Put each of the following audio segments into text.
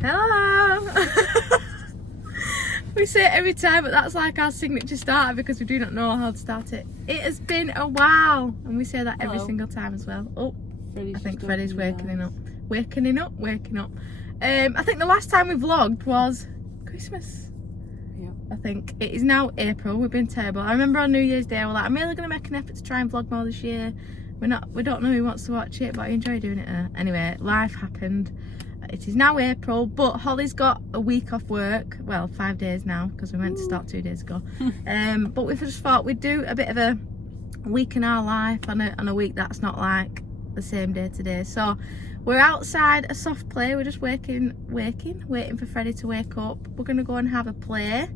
Hello! We say it every time, but that's like our signature starter because we do not know how to start it. It has been a while, and we say that every single time as well. Oh, I think Freddie's waking up. Waking up. I think the last time we vlogged was Christmas. Yeah. I think it is now April. We've been terrible. I remember on New Year's Day, we're like, I'm really going to make an effort to try and vlog more this year. We don't know who wants to watch it, but I enjoy doing it. Anyway, life happened. It is now April, but Holly's got a week off work. Well, 5 days now, because we meant to start 2 days ago. But we just thought we'd do a bit of a week in our life on a week that's not like the same day today. So we're outside a soft play. We're just waiting for Freddie to wake up. We're going to go and have a play.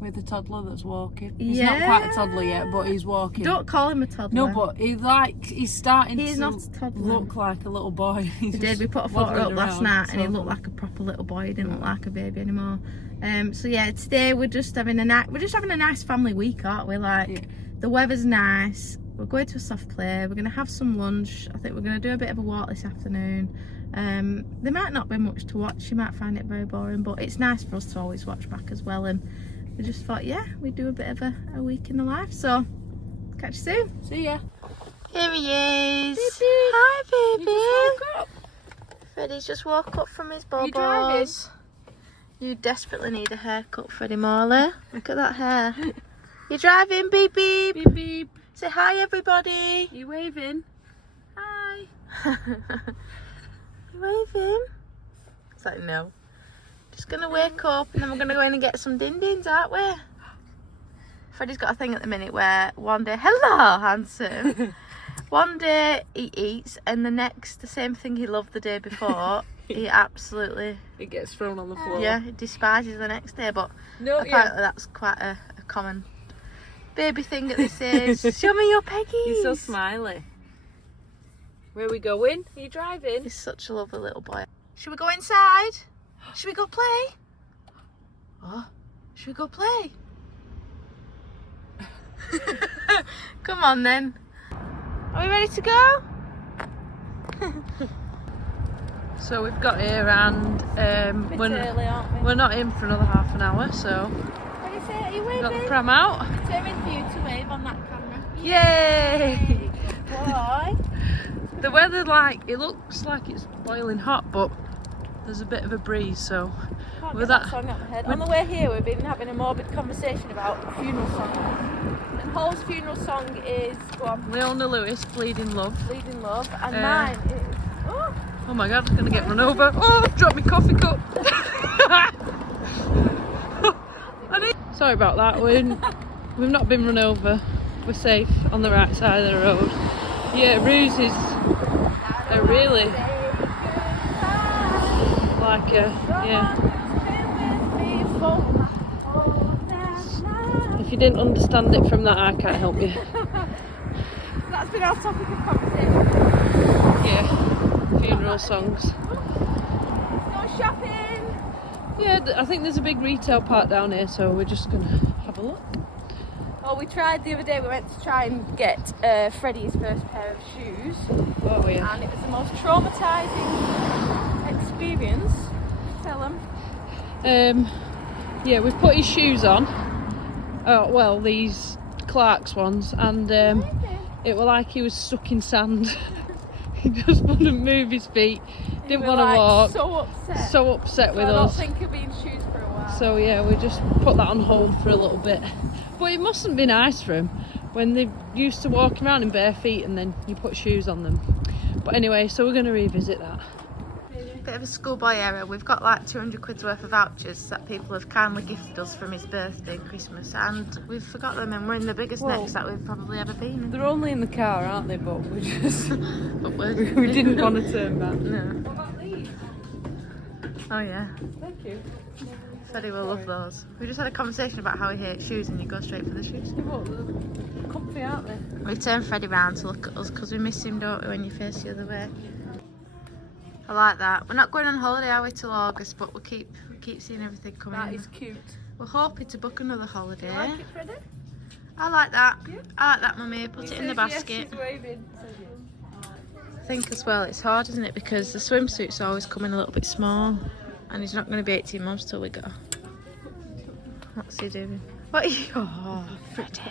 With the toddler that's walking. He's not quite a toddler yet, but he's walking. Don't call him a toddler. No, but he's starting to not a toddler. look like a little boy. He did. We put a photo up last night and he looked like a proper little boy. He didn't look like a baby anymore. So yeah, today we're just having a nice family week, aren't we? Like the weather's nice. We're going to a soft play. We're gonna have some lunch. I think we're gonna do a bit of a walk this afternoon. There might not be much to watch. You might find it very boring, but it's nice for us to always watch back as well. And we just thought, yeah, we'd do a bit of a week in the life. So, catch you soon. See ya. Here he is. Baby. Hi, baby. You just woke up. Freddie's just woke up from his bobos. You driving? You desperately need a haircut, Freddie Morley. Look at that hair. You driving, beep beep. Beep beep. Say hi, everybody. You waving? Hi. You waving? It's like, no. Just gonna wake up and then we're gonna go in and get some din-dins, aren't we? Freddie's got a thing at the minute where one day, hello, handsome. One day he eats and the same thing he loved the day before, he absolutely... It gets thrown on the floor. Yeah, he despises the next day, but No, apparently that's quite a common baby thing at this age. Show me your Peggy. He's so smiley. Where are we going? Are you driving? He's such a lovely little boy. Should we go inside? Should we go play? Oh, should we go play? Come on then. Are we ready to go? So we've got here and Early, aren't we? we're not in for another half an hour, so Ready, say, are you we've got the waving? pram out. Determined for you to wave on that camera. Yay! Boy. The weather, it looks like it's boiling hot, but there's a bit of a breeze, so Can't with get that song out of my head. On the way here, we've been having a morbid conversation about a funeral song. And Paul's funeral song is, go on, Leona Lewis, Bleeding Love. Bleeding Love, and mine is, Oh my god, I'm gonna get run over. Oh, dropped my coffee cup. Sorry about that, we've not been run over. We're safe on the right side of the road. Yeah, Ruse is a really like If you didn't understand it from that, I can't help you. That's been our topic of conversation. Yeah, funeral songs. No shopping! Yeah, I think there's a big retail part down here, so we're just gonna have a look. Oh, we tried the other day, we went to try and get Freddie's first pair of shoes. Oh yeah. And it was the most traumatising experience. Tell them. Yeah, we've put his shoes on. Oh, well, these Clark's ones, and it was like he was stuck in sand. He just wouldn't move his feet, didn't want to walk. So upset with us. I don't think he'll be in shoes for a while. So yeah, we just put that on hold for a little bit. But it mustn't be nice for him when they're used to walking around in bare feet and then you put shoes on them. But anyway, so we're going to revisit that. Bit of a schoolboy error. We've got like 200 quid's worth of vouchers that people have kindly gifted us from his birthday and Christmas, and we've forgot them, and we're in the biggest necks that we've probably ever been in. They're only in the car, aren't they? But we just But we didn't want to turn back. No. What about these? Oh yeah. Thank you. Freddie will love those. We just had a conversation about how he hates shoes, and you go straight for the shoes. They're comfy, aren't they? We've turned Freddie round to look at us because we miss him, don't we, when you face the other way. I like that. We're not going on holiday, are we, till August, but we keep seeing everything coming in. That is cute. We're hoping to book another holiday. You like it, Freddie? I like that. Yeah. I like that, Mummy. Put it in the basket. Yes, waving. I think as well it's hard, isn't it, because the swimsuits always come in a little bit small. And he's not going to be 18 months till we go. What's he doing? What are you? Oh, pretty.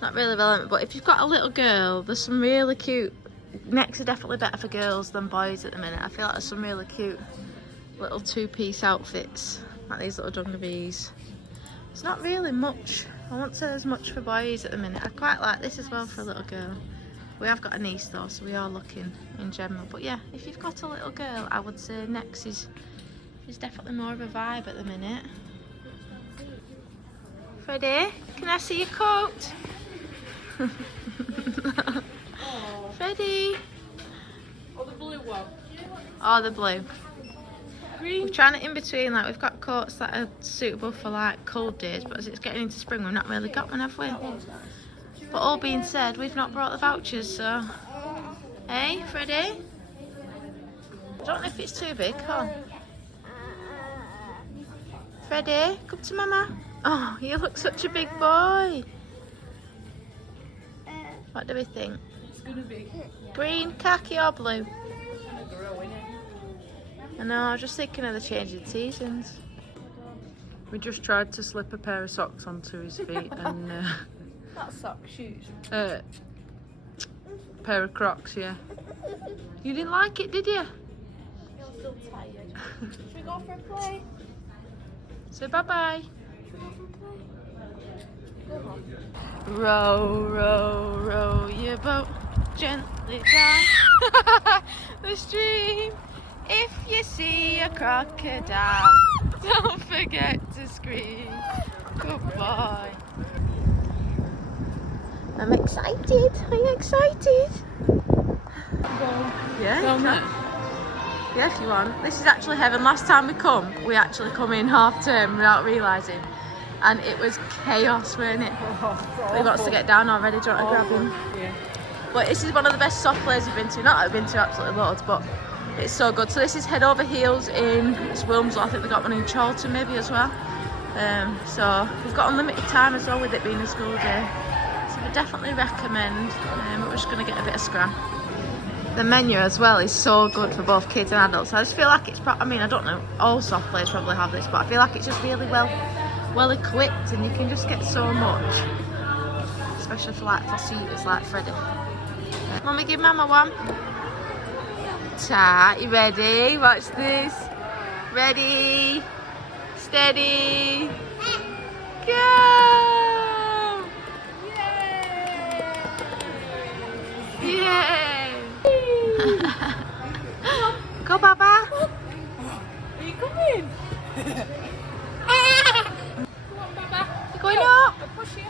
Not really relevant, but if you've got a little girl, there's some really cute. Necks are definitely better for girls than boys at the minute. I feel like there's some really cute little two-piece outfits, like these little dungarees. It's not really much. I won't say there's much for boys at the minute. I quite like this as well for a little girl. We have got a niece though, so we are looking in general. But yeah, if you've got a little girl, I would say Next is definitely more of a vibe at the minute. Freddie, can I see your coat? Freddie. Oh, the blue one. Oh, the blue. Green. We're trying it in between, like we've got coats that are suitable for like cold days, but as it's getting into spring, we've not really got one, have we? But all being said, we've not brought the vouchers, so... Hey, Freddie? I don't know if it's too big, huh? Freddie, come to Mama. Oh, you look such a big boy. What do we think? It's gonna be Green, khaki or blue? I know, I was just thinking of the changing seasons. We just tried to slip a pair of socks onto his feet and Not socks, shoes. pair of Crocs, yeah. You didn't like it, did you? You're still tired. Should we go for a play? Say bye-bye. Row, row, row your boat gently down the stream. If you see a crocodile, don't forget to scream. Good boy. I'm excited. Are you excited? Yeah. Yeah, if you want. This is actually heaven. Last time we we actually come in half term without realising. And it was chaos, weren't it? We've got to get down already. Do you want to grab him? Yeah. But this is one of the best soft plays we've been to. Not that I've been to absolutely loads, but it's so good. So this is Head Over Heels in Wilmslow. I think they got one in Charlton maybe as well. So we've got unlimited time as well with it being a school day. So we definitely recommend. We're just going to get a bit of scram. The menu as well is so good for both kids and adults. I just feel like it's, I mean, I don't know, all soft plays probably have this, but I feel like it's just really well equipped and you can just get so much. Especially for like fussy-eaters like Freddie. Mummy, give Mama one. Ta, you ready? Watch this. Ready, steady, go! Yay! Go, Baba. Are you coming? You're going up. Push you.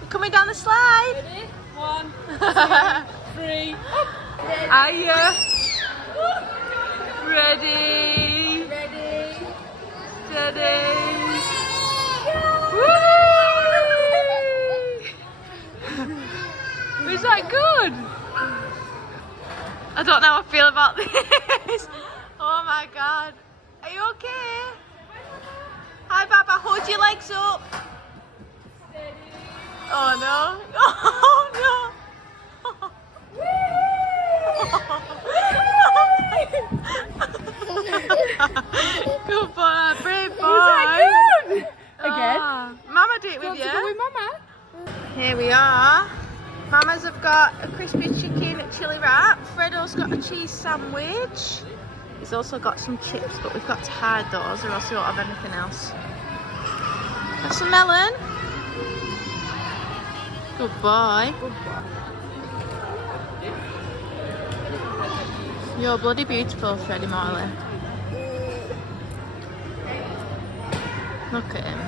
You're coming down the slide. Ready? 1, 2, 3. Are you ready? Ready. Steady. Woo! Was that good? I don't know how I feel about this. Oh my god. Are you okay? Hi Baba, hold your legs up. Oh no. Oh no. Good boy, brave boy. Was that good? Again? Mama do it with you. Go with Mama. Here we are. Mama's have got a crispy chicken chili wrap. Fredo's got a cheese sandwich. He's also got some chips, but we've got to hide those or else we won't have anything else. Have some melon. Good boy. You're bloody beautiful, Freddie Morley. Look at him.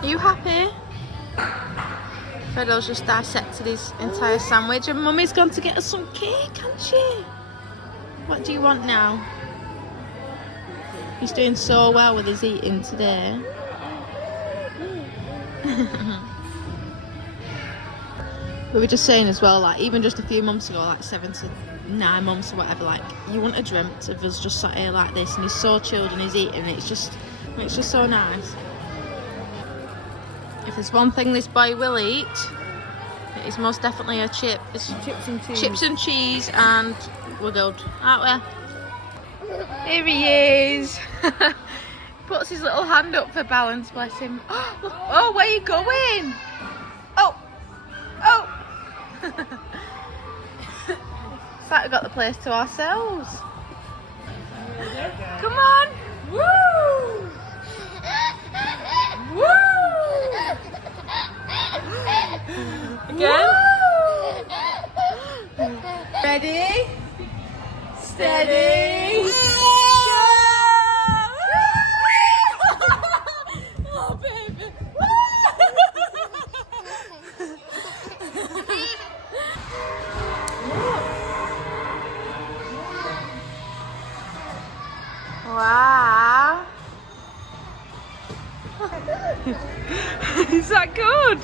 Are you happy? Fredo's just dissected his entire sandwich and Mummy's gone to get us some cake, hasn't she? What do you want now? He's doing so well with his eating today. We were just saying as well, like even just a few months ago, like 7 to 9 months or whatever, like you wouldn't have dreamt of us just sat here like this and he's so chilled and he's eating. It's just so nice. If there's one thing this boy will eat, it is most definitely a chip. It's Chips and cheese. chips and cheese, and we're good, aren't we? Here he is. Puts his little hand up for balance, bless him. Oh, where are you going? Oh, oh. It's like we've got the place to ourselves. Come on. Woo! Woo! Again. Ready? Steady. Oh, baby. Wow. Is that good?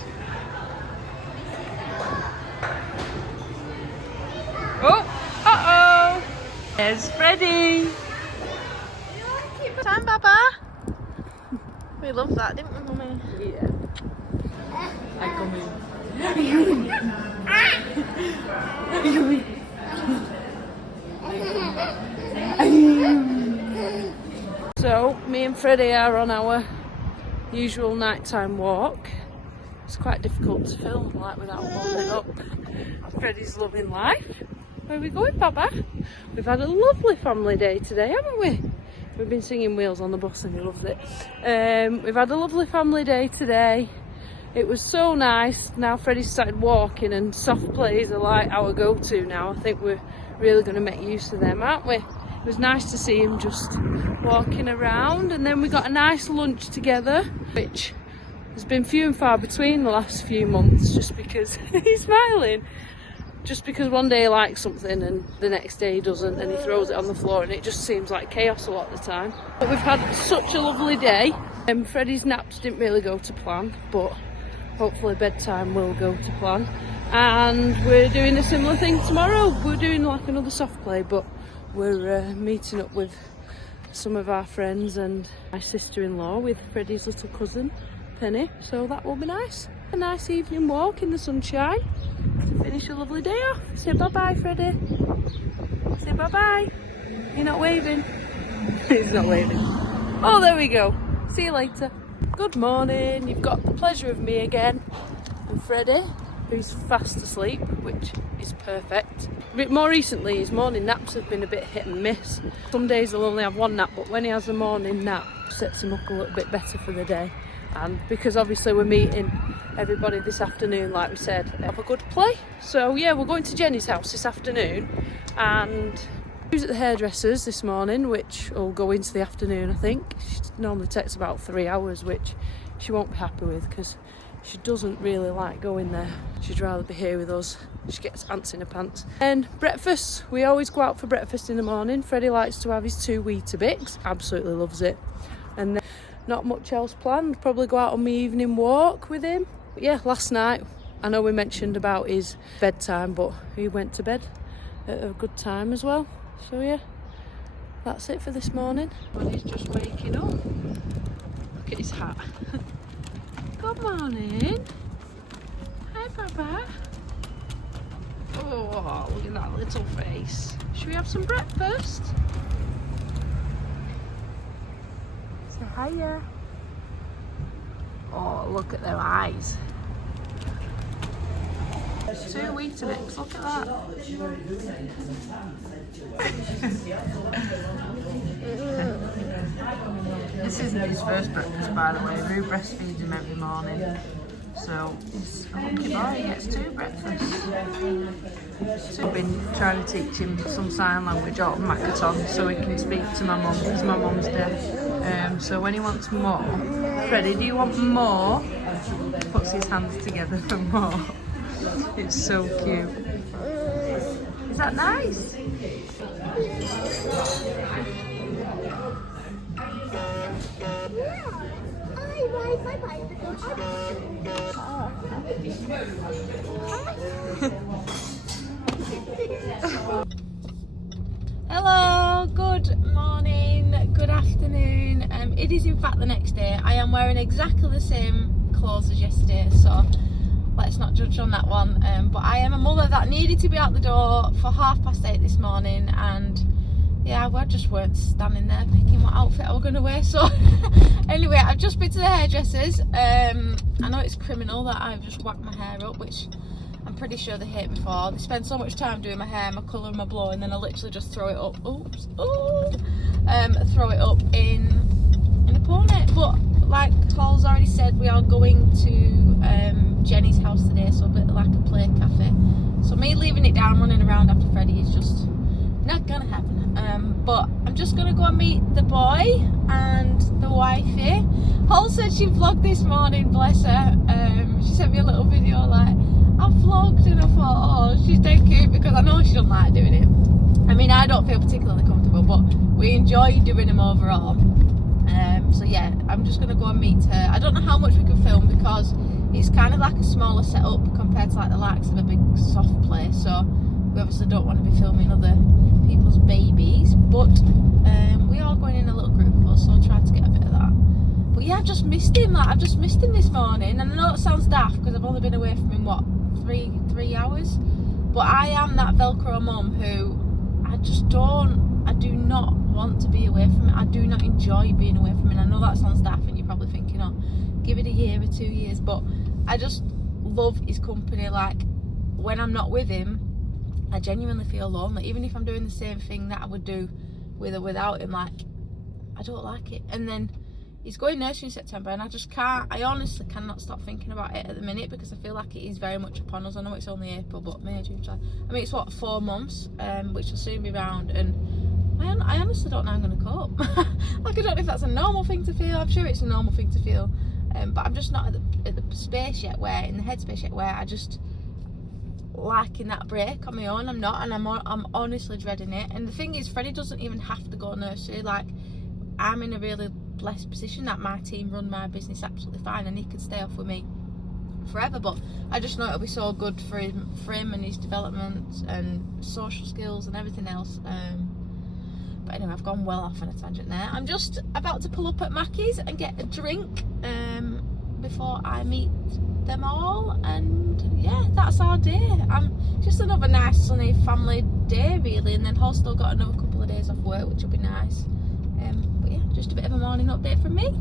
Oh, uh-oh. There's Freddie. Time, Papa. We loved that, didn't we, Mummy? Yeah. I come in. So, me and Freddie are on our usual nighttime walk. It's quite difficult to film like without holding up. Freddie's loving life. Where are we going, Papa? We've had a lovely family day today, haven't we? We've been singing Wheels on the bus and he loves it. We've had a lovely family day today. It was so nice. Now Freddie's started walking and soft plays are like our go-to now. I think we're really going to make use of them, aren't we? It was nice to see him just walking around, and then we got a nice lunch together, which has been few and far between the last few months, just because he's smiling. Just because one day he likes something and the next day he doesn't, and he throws it on the floor, and it just seems like chaos a lot of the time. But we've had such a lovely day. Freddie's naps didn't really go to plan, but hopefully bedtime will go to plan. And we're doing a similar thing tomorrow. We're doing like another soft play, but we're meeting up with some of our friends and my sister-in-law with Freddie's little cousin, Penny. So that will be nice. A nice evening walk in the sunshine to finish a lovely day off. Say bye-bye, Freddie. Say bye-bye. You're not waving? He's not waving. Oh, there we go. See you later. Good morning. You've got the pleasure of me again and Freddie, who's fast asleep, which is perfect. A bit more recently, his morning naps have been a bit hit and miss. Some days he'll only have one nap, but when he has a morning nap, it sets him up a little bit better for the day. And because obviously we're meeting everybody this afternoon, like we said, have a good play. So yeah, we're going to Jenny's house this afternoon, and she was at the hairdresser's this morning, which will go into the afternoon, I think. She normally takes about 3 hours, which she won't be happy with because she doesn't really like going there. She'd rather be here with us. She gets ants in her pants. And breakfast, we always go out for breakfast in the morning. Freddie likes to have his 2 Weetabix, absolutely loves it. And then not much else planned, probably go out on my evening walk with him. But yeah, last night, I know we mentioned about his bedtime, but he went to bed at a good time as well. So yeah, that's it for this morning. When he's just waking up. Look at his hat. Good morning. Hi, Papa. Oh, look at that little face. Should we have some breakfast? Say hiya. Oh, look at their eyes. 2 Weetabix, look at that. This isn't his first breakfast, by the way. Rue breastfeeds him every morning. So he's a lucky boy, he gets 2 breakfasts. So I've been trying to teach him some sign language out of Makaton so he can speak to my mum, because my mum's deaf. So when he wants more, Freddie, do you want more? He puts his hands together for more. It's so cute. Is that nice? Hello, good morning, good afternoon. It is in fact the next day. I am wearing exactly the same closed as yesterday, so let's not judge on that one. But I am a mother that needed to be out the door for 8:30 this morning, and yeah, we just weren't standing there picking what outfit I was going to wear. So anyway, I've just been to the hairdressers. I know it's criminal that I've just whacked my hair up, which I'm pretty sure they hate me for. They spend so much time doing my hair, my colour and my blow, and then I literally just throw it up. Oops. Ooh. Throw it up in a pony. But like Paul's already said, we are going to Jenny's house today, so a bit like a play cafe. So me leaving it down, running around after Freddie is just not gonna happen. But I'm just gonna go and meet the boy and the wifey. Paul said she vlogged this morning, bless her. She sent me a little video like, I vlogged, and I thought, oh, she's dead cute, because I know she don't like doing it. I mean, I don't feel particularly comfortable, but we enjoy doing them overall. So yeah, I'm just gonna go and meet her. I don't know how much we can film because it's kind of like a smaller setup compared to like the likes of a big soft place. So we obviously don't want to be filming other people's babies, but we are going in a little group of us, so I'll try to get a bit of that. But yeah, I've just missed him. Like, I've just missed him this morning, and I know it sounds daft because I've only been away from him what, three hours. But I am that Velcro mum who I do not want to be away from it. I do not enjoy being away from it. I know that sounds daft, and you're probably thinking, oh, give it a year or 2 years, but I just love his company. Like, when I'm not with him, I genuinely feel lonely, even if I'm doing the same thing that I would do with or without him. Like, I don't like it. And then he's going nursery in September, and I honestly cannot stop thinking about it at the minute, because I feel like it is very much upon us. I know it's only April, but May, June, July. I mean, it's what, 4 months, which will soon be round, and I honestly don't know how I'm going to cope. Like, I don't know if that's a normal thing to feel. I'm sure it's a normal thing to feel, but I'm just not at the space yet in the headspace yet where I just liking that break on my own. I'm not, and I'm honestly dreading it. And the thing is, Freddie doesn't even have to go nursery. Like, I'm in a really blessed position that my team run my business absolutely fine, and he could stay off with me forever. But I just know it'll be so good for him and his development and social skills and everything else. But anyway, I've gone well off on a tangent there. I'm just about to pull up at Mackey's and get a drink before I meet them all, and yeah, that's our day. Just another nice sunny family day really, and then Hol's still got another couple of days off work, which will be nice. But yeah, just a bit of a morning update from me.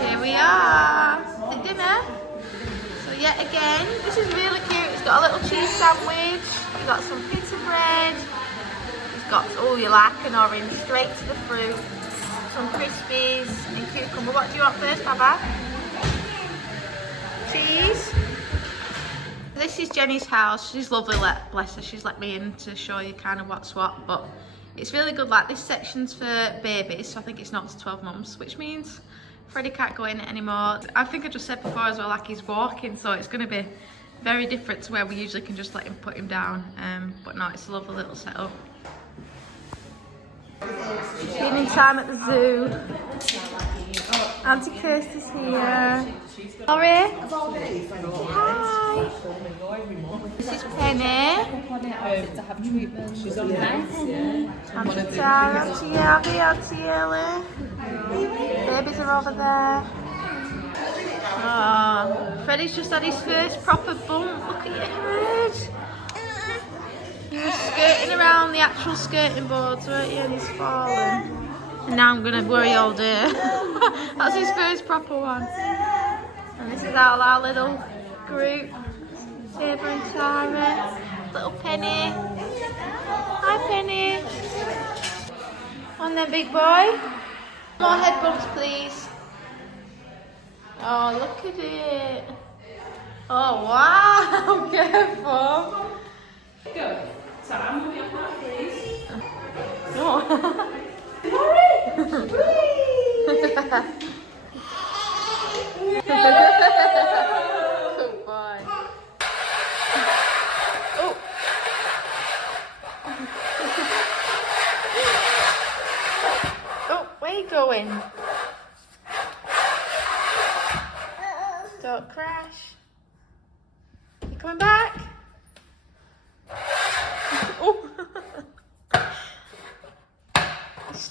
Here we are at dinner. So yet again, this is really cute. It's got a little cheese sandwich, we've got some pita bread, it's got, oh, you like an orange, straight to the fruit, some crispies and cucumber. What do you want first, Baba? Cheese. This is Jenny's house. She's lovely, bless her. She's let me in to show you kind of what's what, but it's really good. Like, this section's for babies, so I think it's not to 12 months, which means Freddie can't go in it anymore. I think I just said before as well, like, he's walking, so it's going to be very different to where we usually can just let him put him down. But no, it's a lovely little setup. Evening time at the zoo. Auntie Kirsty's here. Laurie. Hi. This is Penny. She's on Auntie Tara, Auntie Abby, Auntie Ellie. Babies are over there. Oh, Freddie's just had his first proper bump. Look at your head. You were skirting around the actual skirting boards, weren't you? And he's fallen. And now I'm going to worry all day. That's his first proper one. And this is our little group. Sabre and Tara. Little Penny. Hi, Penny. On then, big boy. More head bumps, please. Oh, look at it. Oh, wow. Careful. Go. Sam, move your heart, please. No. Good boy. Oh. Oh, where you going? Don't crash. You coming back? Oh.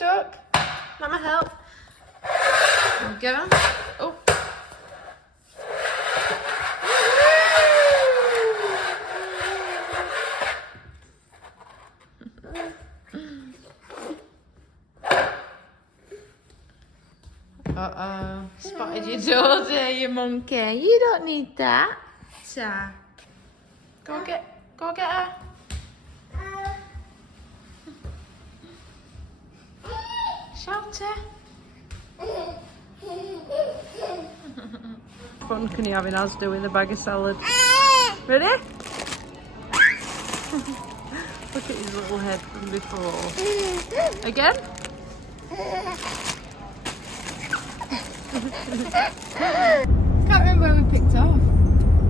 stuck. Mama, help. There we go. Oh. Uh-oh. Spotted your daughter, you monkey. You don't need that. Go get her. Shout her. Fun can you have in Asda with a bag of salad? Ready? Look at his little head from before. Again? Can't remember where we picked off.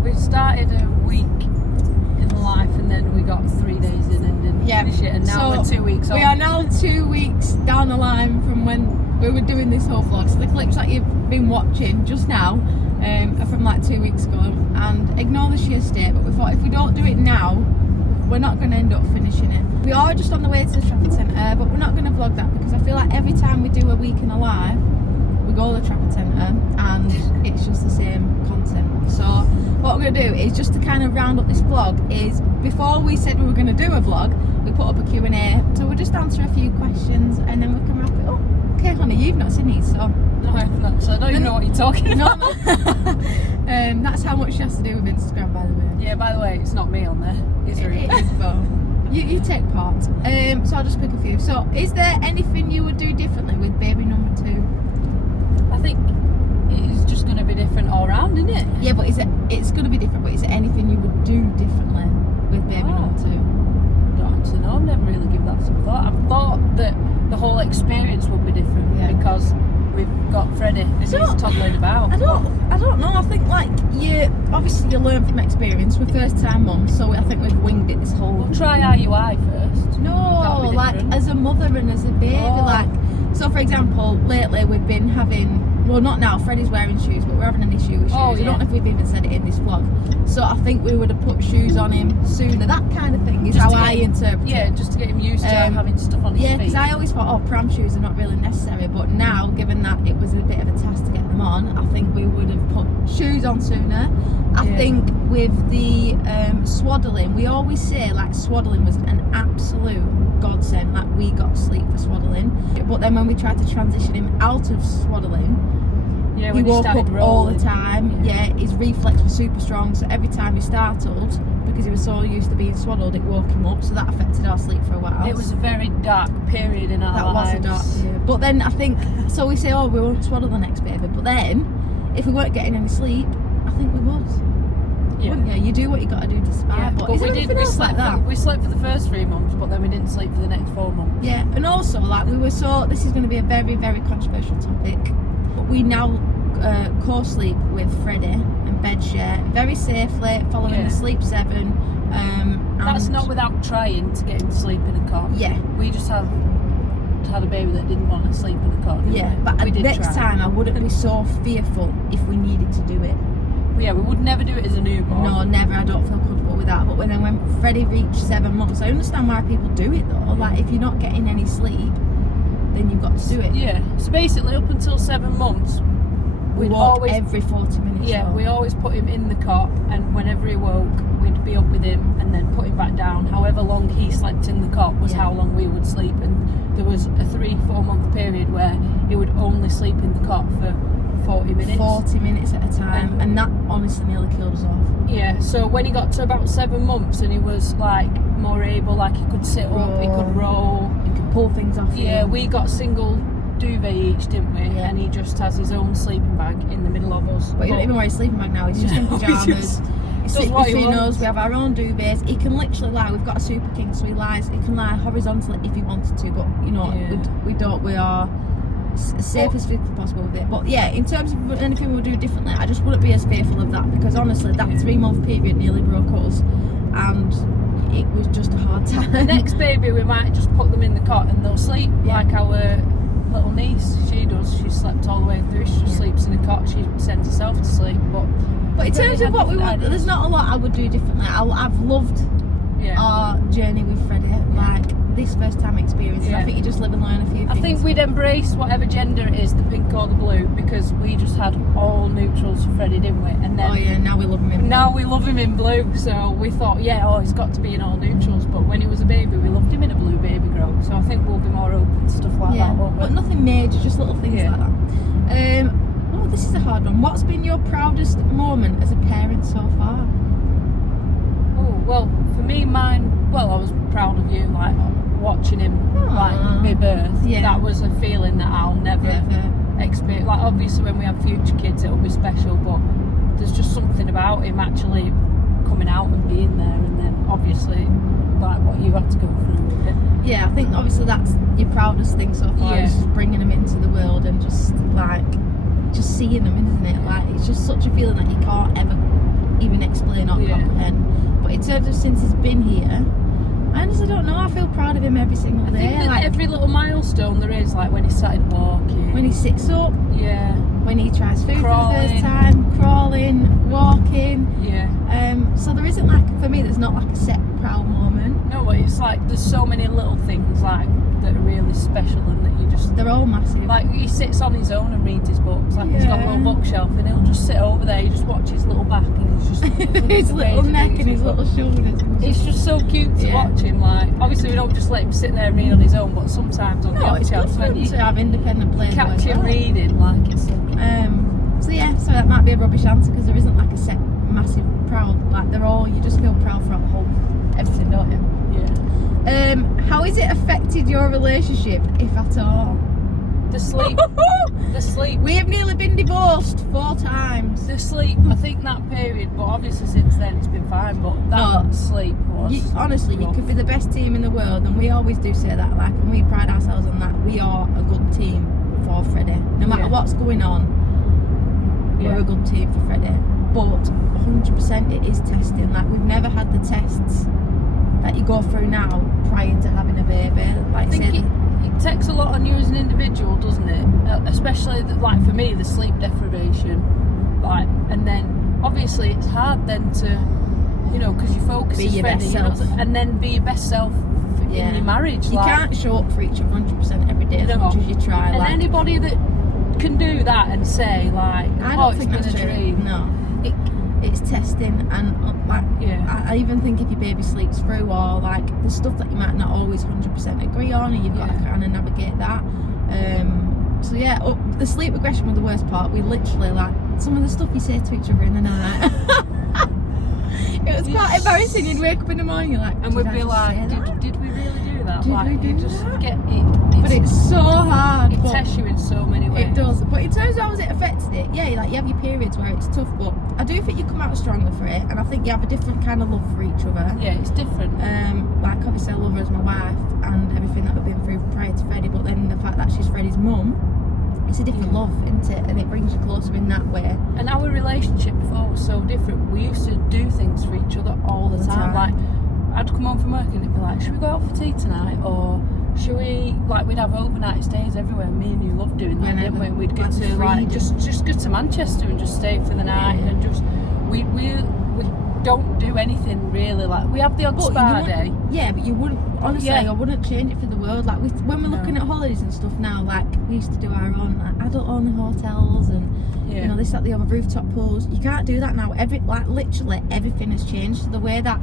We started a week in life and then we got 3 days in and didn't finish it, and now we're 2 weeks on. We are now 2 weeks down the line from when we were doing this whole vlog. So the clips that you've been watching just now are from like 2 weeks ago, and ignore the sheer state, but we thought if we don't do it now, we're not going to end up finishing it. We are just on the way to the Trafford Centre, but we're not going to vlog that because I feel like every time we do a week in a life, we go to the Trafford Centre and it's just the same content. So what we're going to do is, just to kind of round up this vlog, is before we said we were going to do a vlog, we put up a Q&A, so we'll just answer a few questions and then we can wrap it up. Okay, honey, you've not seen these, so... No, I've not, so I don't even know what you're talking about. That's how much she has to do with Instagram, by the way. Yeah, by the way, it's not me on there. It's her. It is both. You take part. So I'll just pick a few. So is there anything you would do differently with baby number 2? I think it's just going to be different all round, isn't it? Yeah, but it's going to be different, but is there anything you would do differently with baby number 2? Don't actually know. I've never really given that some thought. I've thought that the whole experience would be different because we've got Freddie and he's toddling about. I don't know. I think like you learn from experience. We're first time mums, so I think we've winged it this whole. We'll try IUI first. No, like as a mother and as a baby, like. So for example, lately we've been having, well not now, Freddie's wearing shoes, but we're having an issue with shoes. I don't know if we've even said it in this vlog. So I think we would have put shoes on him sooner. That kind of thing is how I interpret it. Yeah, just to get him used to having stuff on his feet. Yeah, because I always thought, pram shoes are not really necessary. But now, given that it was a bit of a task to get them on, I think we would have put shoes on sooner. I think with the swaddling, we always say like swaddling was an absolute godsend. Like we got sleep for swaddling. But then when we tried to transition him out of swaddling, he woke up all the time. Yeah, his reflex was super strong, so every time he startled, because he was so used to being swaddled, it woke him up, so that affected our sleep for a while. It was a very dark period in our lives. That was a dark period. But then I think, so we say, we won't swaddle the next baby, but then, if we weren't getting any sleep, I think we would. Yeah. Wouldn't you? You do what you got to do to survive. Yeah, but we slept for the first 3 months, but then we didn't sleep for the next 4 months. Yeah, and also, like, this is going to be a very, very controversial topic. We now co-sleep with Freddie and bed share very safely, following the Sleep 7. That's not without trying to get him to sleep in a cot. Yeah. We just had a baby that didn't want to sleep in a cot. Yeah, but next time I wouldn't be so fearful if we needed to do it. Yeah, we would never do it as a newborn. No, never. I don't feel comfortable with that. But when Freddie reached 7 months, I understand why people do it though. Like, if you're not getting any sleep, then you've got to do it. Yeah. So basically, up until 7 months, we'd walk every 40 minutes. Yeah, we always put him in the cot, and whenever he woke, we'd be up with him and then put him back down. However long he slept in the cot was how long we would sleep. And there was a 3-4 month period where he would only sleep in the cot for 40 minutes. 40 minutes at a time, and that honestly nearly killed us off. Yeah, so when he got to about 7 months and he was like more able, like he could sit up, he could roll, he could pull things off. Yeah, we got single duvet each, didn't we? Yeah. And he just has his own sleeping bag in the middle of us. But he don't even wear his sleeping bag now, he's just in pyjamas. He sits between us, we have our own duvets. He can literally lie, we've got a super king, so he can lie horizontally if he wanted to, but you know, we are as safe as physically possible with it. But yeah, in terms of anything we would do differently, I just wouldn't be as fearful of that, because honestly that 3 month period nearly broke us and it was just a hard time. The next baby we might just put them in the cot and they'll sleep like our little niece. She does, she slept all the way through. She just sleeps in a cot, she sends herself to sleep. But in terms of what we want, there's not a lot I would do differently. I've loved our journey with Freddie. Like, this first time experience. Yeah. I think you just live and learn a few things. I think we'd embrace whatever gender it is, the pink or the blue, because we just had all neutrals for Freddie, didn't we? And then Oh yeah, now we love him in blue. now we love him in blue, so we thought, he's got to be in all neutrals. But when he was a baby, we loved him in a blue baby grow. So I think we'll be more open to stuff like that, won't we? But nothing major, just little things like that. Oh, this is a hard one. What's been your proudest moment as a parent so far? Oh, well, for me, I was proud of you, like watching him be birth. Yeah. That was a feeling that I'll never experience. Like, obviously when we have future kids it'll be special, but there's just something about him actually coming out and being there, and then obviously like what you had to go through with it. Yeah, I think obviously that's your proudest thing so far, is just bringing them into the world and just seeing them, isn't it? Like, it's just such a feeling that you can't ever even explain or comprehend. But in terms of since he's been here, I honestly don't know. I feel proud of him every single day. I think that like, every little milestone there is, like when he started walking, when he sits up, when he tries food crawling. for the first time, crawling, walking. So there isn't like, for me, there's not like a set proud moment. No, but it's like there's so many little things like that are really special and that you just. They're all massive. Like he sits on his own and reads his books. Like he's got a little bookshelf and he'll just sit over there. You just watch his little back and he's just his little neck and his little shoulders. It's just so cute to watch him. Like obviously we don't just let him sit there and read on his own, but sometimes on the off it's good chance for when him you to have independent play. catch him reading, like it's so cute. So that might be a rubbish answer because there isn't like a set massive proud. Like they're all, you just feel proud throughout the whole everything, don't you? Yeah. How has it affected your relationship, if at all? The sleep. The sleep. We have nearly been divorced 4 times. The sleep. I think that period, but obviously since then it's been fine. But that sleep was. Honestly, you could be the best team in the world, and we always do say that. Like, and we pride ourselves on that. We are a good team for Freddie. No matter what's going on, we're a good team for Freddie. But 100% it is testing. Like, we've never had the tests that you go through now prior to having a baby. Like, I think it takes a lot on you as an individual, doesn't it? Especially like for me, the sleep deprivation. Like, and then obviously it's hard then to, because your focus be is your Freddie, best self, and then be your best self in your marriage. You can't show up for each other 100% every day as much as you try. And anybody that can do that and say like, I don't think it's that's been a true. dream. No, it's testing, and I even think if your baby sleeps through, or like the stuff that you might not always 100% agree on, and you've got to kind of navigate that. The sleep regression was the worst part. We literally, like, some of the stuff you say to each other in the night. It was quite embarrassing. You'd wake up in the morning, you're like, and we'd be like, did we really do that? Did we do just that? Get it. But it's so hard. It tests you in so many ways. It does. But in terms of how it affected it, you have your periods where it's tough, but I do think you come out stronger for it, and I think you have a different kind of love for each other. Yeah, it's different. Like, obviously I love her as my wife and everything that we've been through prior to Freddie, but then the fact that she's Freddie's mum, it's a different love, isn't it? And it brings you closer in that way. And our relationship before was so different. We used to do things for each other all the time. Like, I'd come home from work and it'd be like, should we go out for tea tonight? Or should we, like, we'd have overnight stays everywhere. Me and you loved doing that, didn't we? We'd get to, like, just go to Manchester and just stay for the night and just, we don't do anything really. Like, we have the odd spa day. Yeah, but you wouldn't, honestly, I wouldn't change it for the world. Like, when we're looking at holidays and stuff now, like, we used to do our own, like, adult-only hotels and, this, that, the other, rooftop pools. You can't do that now. Literally everything has changed. So the way that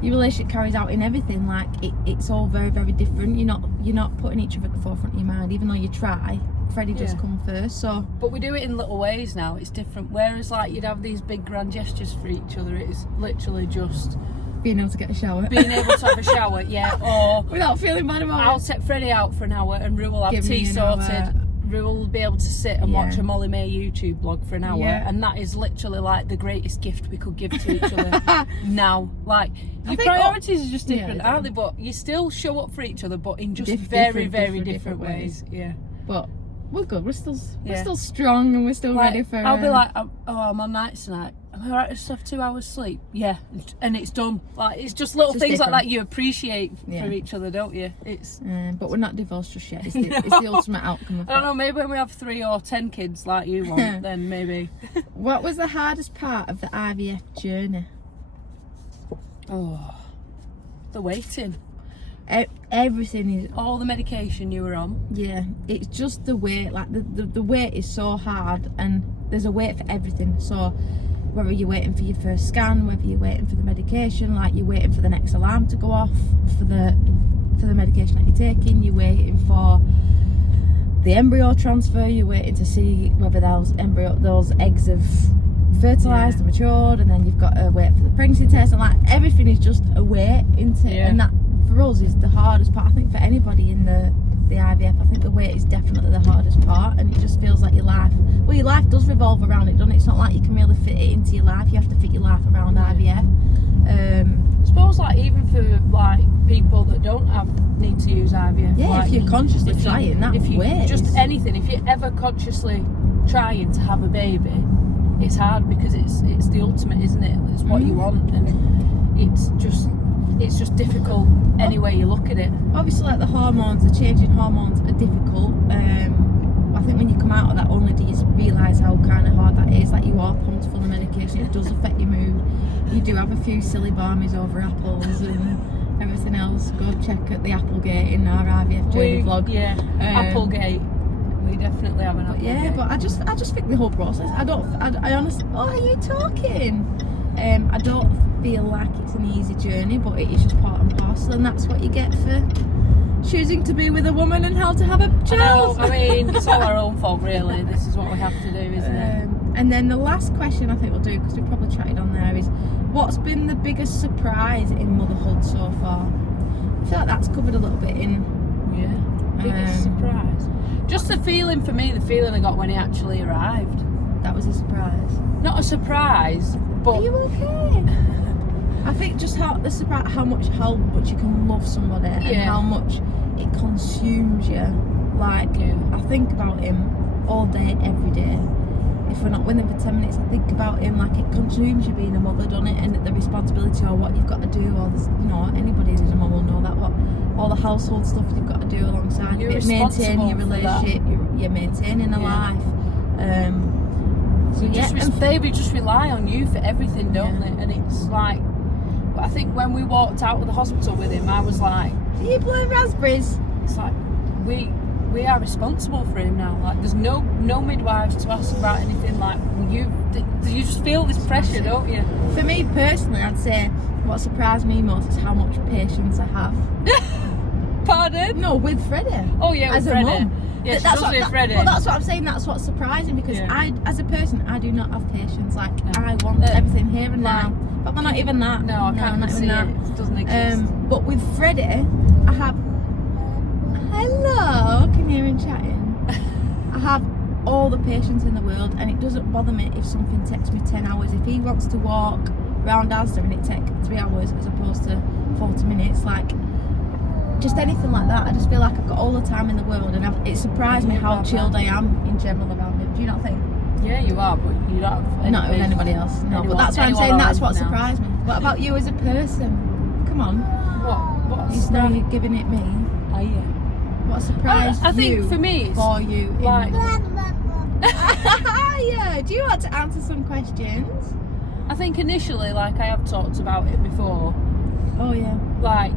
your relationship carries out in everything, like, it's all very, very different. You're not putting each other at the forefront of your mind, even though you try. Freddie does come first, so. But we do it in little ways now. It's different. Whereas, like, you'd have these big grand gestures for each other. It's literally just being able to get a shower. Being able to have a shower, or without feeling bad about it. I'll take Freddie out for an hour and Rue will have tea sorted. Rue will be able to sit and watch a Molly May YouTube blog for an hour, and that is literally like the greatest gift we could give to each other now. Like, your priorities are just different, aren't they? But you still show up for each other, but in just very, very different ways. Yeah. But we're good. We're still strong, and we're still ready for. I'll be like, I'm on nights tonight. Am I right to just have 2 hours sleep? Yeah, and it's done. Like, it's just little things like that you appreciate for each other, don't you? It's. But we're not divorced just yet. It's the ultimate outcome of I don't know. Maybe when we have 3 or 10 kids like you want, then maybe. What was the hardest part of the IVF journey? Oh, the waiting. Everything is, All the medication you were on. yeah, it's just the wait. Like the wait is so hard, and there's a wait for everything. So whether you're waiting for your first scan, whether you're waiting for the medication, like you're waiting for the next alarm to go off for the medication that you're taking, you're waiting for the embryo transfer, you're waiting to see whether those eggs have fertilised and matured, and then you've got to wait for the pregnancy test, and like everything is just a wait, isn't it? And that for us is the hardest part. I think for anybody in the IVF, I think the wait is definitely the hardest part, and it just feels like your life does revolve around it, doesn't it? It's not like you can really fit it into your life. You have to fit your life around IVF. I suppose like even for like people that don't need to use IVF. Yeah, like, if you're consciously trying, that way. Just anything, if you're ever consciously trying to have a baby, it's hard because it's the ultimate, isn't it? It's what you want, and it's just difficult any way you look at it. Obviously, like the changing hormones are difficult. I think when you come out of that, only do you realise how kind of hard that is. Like you are pumped full of medication, it does affect your mood. You do have a few silly barmies over apples and everything else. Go check at the Applegate in our IVF journey vlog. Yeah, Applegate. We definitely have an Applegate. Yeah, but I just think the whole process. I honestly. Oh, are you talking? I don't feel like it's an easy journey, but it is just part and parcel, and that's what you get for choosing to be with a woman and how to have a child. I mean, it's all our own fault, really. This is what we have to do, isn't it? And then the last question I think we'll do, because we've probably chatted on there, is what's been the biggest surprise in motherhood so far? I feel like that's covered a little bit in. Yeah, biggest surprise. Just the feeling for me, the feeling I got when he actually arrived. That was a surprise. Not a surprise, but. Are you okay? I think just how much you can love somebody and how much it consumes you. Like I think about him all day, every day. If we're not with him for 10 minutes, I think about him like it consumes you being a mother, doesn't it? And the responsibility or what you've got to do, or this, anybody who's a mum will know that. All the household stuff you've got to do alongside You're it, maintaining your responsible for relationship, you're maintaining a life. They just rely on you for everything, don't they? And it's like, I think when we walked out of the hospital with him, I was like, "Do you play raspberries?" It's like we are responsible for him now. Like there's no midwives to ask about anything. Like you just feel this pressure, don't you? For me personally, I'd say what surprised me most is how much patience I have. Pardon? No, with Freddie. Oh yeah, with as Freddie. a mum. Yeah, that's Freddie. Well, that's what I'm saying. That's what's surprising, because I, as a person, I do not have patience. Like I want everything here and now. But I'm not even that. No, I can't even see it. It doesn't exist. But with Freddie, I have. Hello, can you hear him chatting? I have all the patience in the world, and it doesn't bother me if something takes me 10 hours. If he wants to walk round Asda and it takes 3 hours as opposed to 40 minutes, like. Just anything like that, I just feel like I've got all the time in the world, and it surprised me how chilled I am in general around him. Do you not think? Yeah, you are, but you don't have not with anybody else. No, but that's what I'm saying. That's what surprised me. What about you as a person? Come on. What? Now you're giving it me. Oh yeah. What surprised I think you? For me, for you. Like. Yeah. Do you want to answer some questions? I think initially, like I have talked about it before. Oh yeah. Like.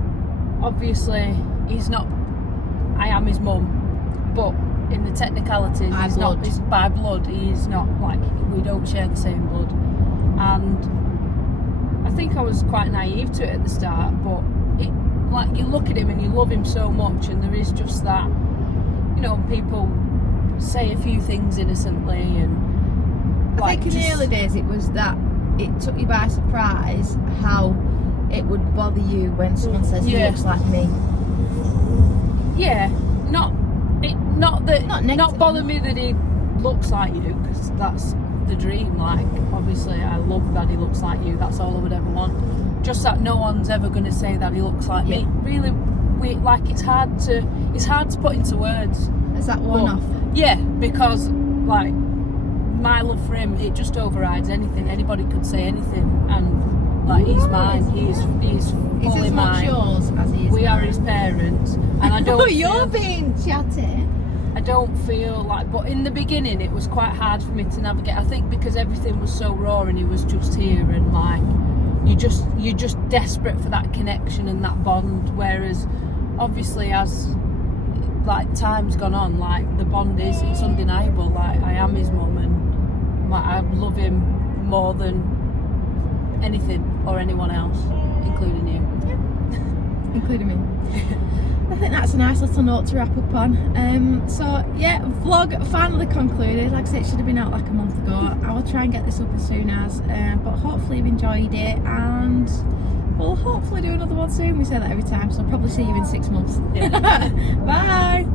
Obviously, I am his mum, but in the technicalities, he's by blood, he's not, like, we don't share the same blood. And I think I was quite naive to it at the start, but like, you look at him and you love him so much, and there is just that, people say a few things innocently, and I think in the early days it was that it took you by surprise how it would bother you when someone says he looks like me. Yeah, not bother me that he looks like you, because that's the dream. Like, obviously, I love that he looks like you. That's all I would ever want. Just that no one's ever going to say that he looks like me. Really, it's hard to put into words. Is that one off? Yeah, because like my love for him, it just overrides anything. Anybody could say anything, and. Like he's mine, he's fully as mine. Yours as he is we mine. Are his parents, and I don't. Oh, you're being chatty. I don't feel like, but in the beginning it was quite hard for me to navigate. I think because everything was so raw and he was just here, and like you're just desperate for that connection and that bond. Whereas obviously as like time's gone on, like the bond it's undeniable. Like I am his mum, and like, I love him more than anything or anyone else, including you. Including me. I think that's a nice little note to wrap up on. So yeah, vlog finally concluded. Like I said, it should have been out like a month ago. I will try and get this up as soon as, but hopefully you've enjoyed it, and we'll hopefully do another one soon. We say that every time, so I'll probably see you in 6 months. Yeah. Bye.